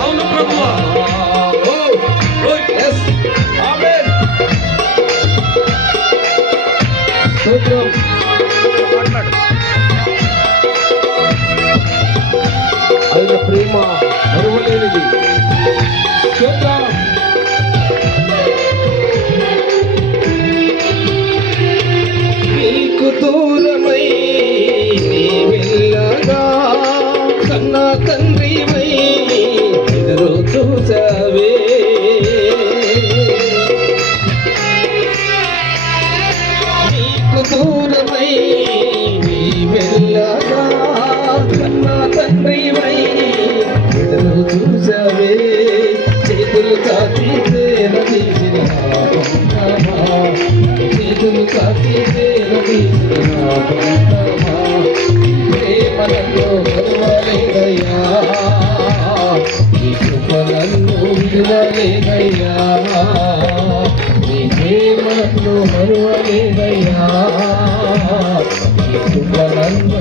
అవును ప్రభువా. ఆయన ప్రేమ అరువలేనిది చూద్దాం తండ్రివై ఎదురు చూసావే చేతులు కాచి తీసిన చేతులు కాచి తీసిన ప్రేమలలో మరువలేదయ్యా ఈ కృపలను విడువలేదయ్యా. నీ ప్రేమలను మరువలేదయ్యా కృపలను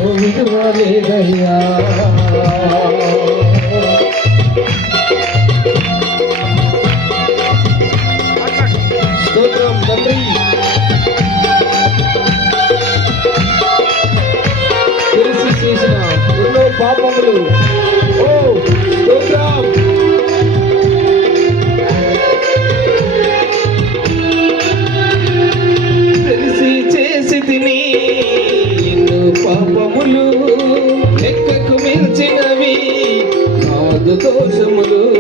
పాపములు. ఓ స్తోత్రం. తెలిసి చేసి తిని పాపములు లెక్కకు మించినవి. కాదు దోషములు.